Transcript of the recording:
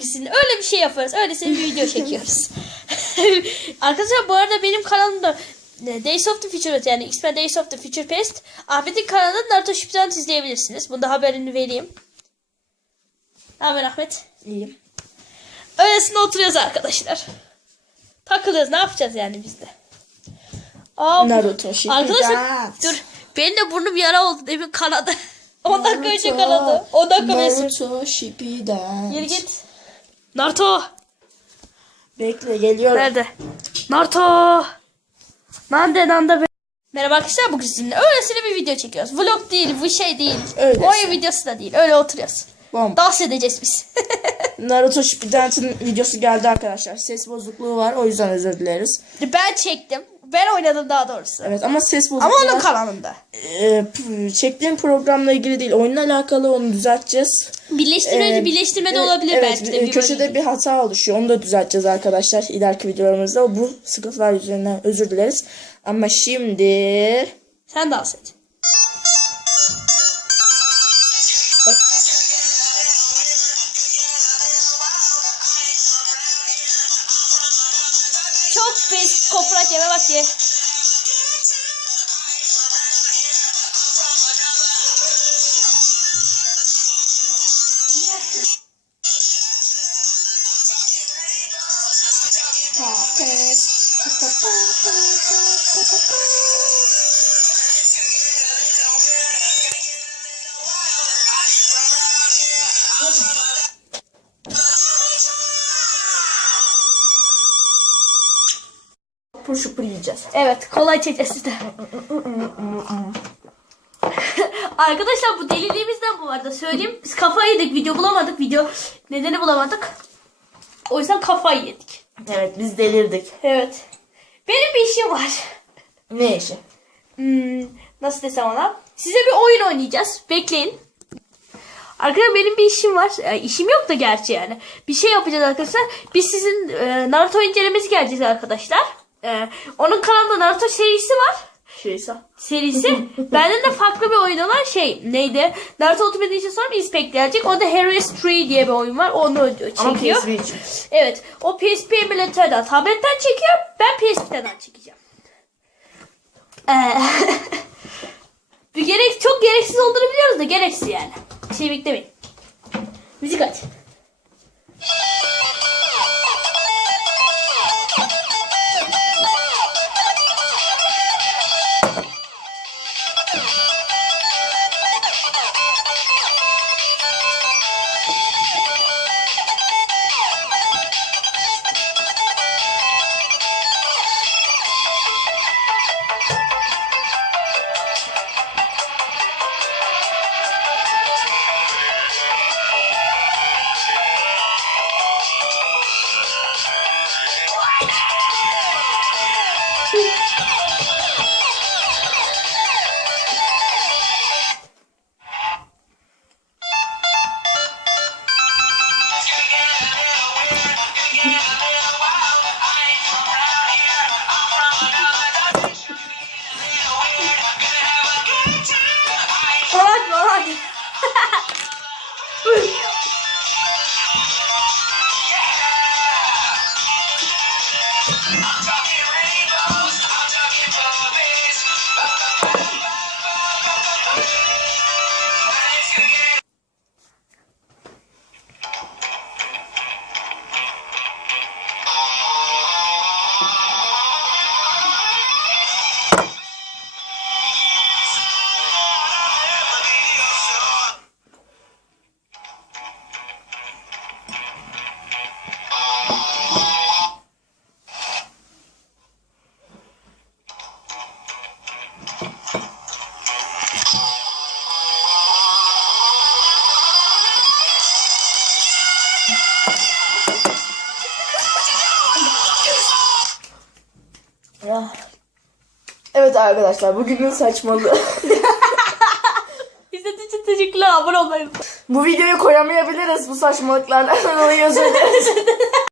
Sizinle öyle bir şey yapıyoruz. Öylesine bir video çekiyoruz. Arkadaşlar bu arada benim kanalımda e, Days of the Future yani X-Men Days of the Future Past Ahmet'in kanalında Naruto Shippuden izleyebilirsiniz. Bunu da haberini vereyim. Ne haber Ahmet? İyiyim. Öylesine oturuyoruz arkadaşlar. Takılıyoruz. Ne yapacağız yani biz de? Aa, Naruto Shippuden. Arkadaşlar dur. Benim de burnum yara oldu demin kanadı. 10 dakika önce kanadı. 10 dakika. Naruto Shippuden. Geri git. Naruto. Bekle geliyorum. Nerede? Naruto. Nande nande be. Merhaba arkadaşlar bugün sizinle öylesine bir video çekiyoruz. Vlog değil, bu şey değil. Öylesine. Oyun videosu da değil. Öyle oturuyoruz. Bom. Dans edeceğiz biz. Naruto Shippuden'in videosu geldi arkadaşlar. Ses bozukluğu var o yüzden özür dileriz. ben çektim. Ben oynadım daha doğrusu. Evet ama ses bozukluğu Ama onun kanalında. Ee, p- çektiğim programla ilgili değil. Oyunla alakalı onu düzelteceğiz. Birleştirme, Ee, birleştirme de e, olabilir evet, belki de. e, bir köşede bölüm. bir hata oluşuyor. Onu da düzelteceğiz arkadaşlar ileriki videolarımızda. Bu sıkıntılar üzerinden özür dileriz. Ama şimdi Sen dans et. Please, compra aqui, leva aqui. Pop it. Şupur şupur yiyeceğiz. Evet kolay çekeceğiz de. Arkadaşlar bu deliliğimizden bu arada söyleyeyim. Biz kafayı yedik video bulamadık video. Nedeni bulamadık. O yüzden kafayı yedik. Evet biz delirdik. Evet. Benim bir işim var. Ne işi? Hmm, nasıl desem ona? Size bir oyun oynayacağız. Bekleyin. Arkadaşlar benim bir işim var. E, işim yok da gerçi yani. Bir şey yapacağız arkadaşlar. Biz sizin e, Naruto incelemesi geleceğiz arkadaşlar. E, onun kanalında Naruto serisi var. Şeyse. serisi. Benden de farklı bir oyun olan şey neydi? Naruto Ultimate Ninja sonra Impact gelecek. Onda Heroes 3 diye bir oyun var. Onu Ama çekiyor. PSP için. Evet. O PSP emülatörden tabletten çekiyor. Ben PSP'den çekeceğim. Ee, bir gerek çok gereksiz olduğunu biliyoruz da gereksiz yani. Bir şey beklemeyin. Müzik aç. Lorde, Lorde. arkadaşlar bugünün saçmalığı. İzlediğiniz için teşekkürler. Abone olmayı bu videoyu koyamayabiliriz bu saçmalıklarla özür dileriz.